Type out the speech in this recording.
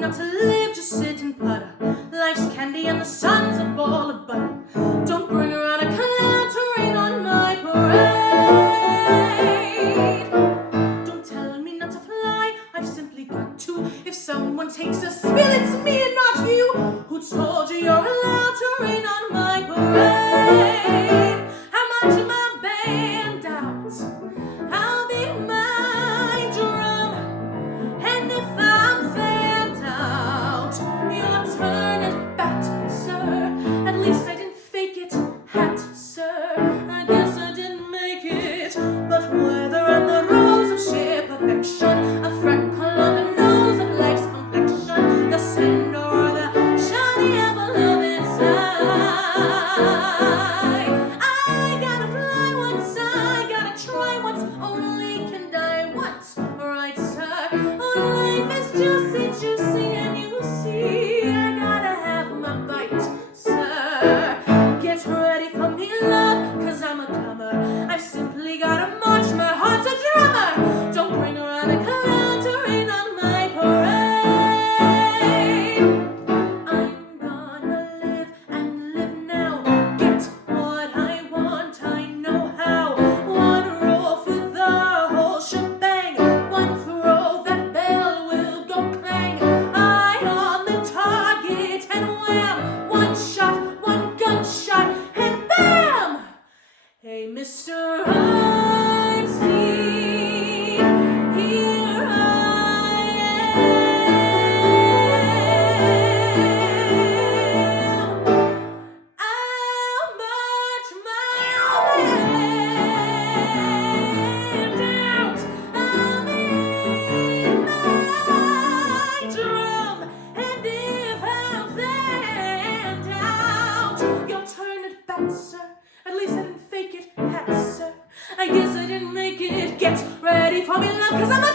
not to live, just sit and putter. Life's candy and the sun's a ball of butter. Don't bring around a cloud to rain on my parade. Don't tell me not to fly, I've simply got to. If someone takes a spill, it's me and not you. Who told you you're allowed to rain on my parade? How much am I banned out? I'll be my drum. And if I'm fanned out, your turn is bat, sir. At least I didn't fake it, hat, sir. I guess I didn't make it. But whether I'm the rose of sheer perfection, a freckle on the nose of life's complexion, the sand or the shiny apple of inside, I gotta fly once, I gotta try once, only can die once, right, sir? Oh, life is juicy, juicy, and you see, I gotta have my bite, sir. Get ready for me, love, 'cause I'm a comer. I've simply gotta march, my heart's a drummer. Don't bring around a cloud to rain on my parade. I'm gonna live and live now. Get what I want, I know how. One roll for the whole shebang. One throw, that bell will go clang. Eye on the target and wham! One shot, one gunshot, and bam! Hey, Mr. Einstein, here I am. I'll march my band out. I'm in my drum, and if I'm fanned out, you'll turn it back, sir. At least I didn't fake it, hat, sir. I guess I didn't make it. Get ready for me, love, 'cause I'm a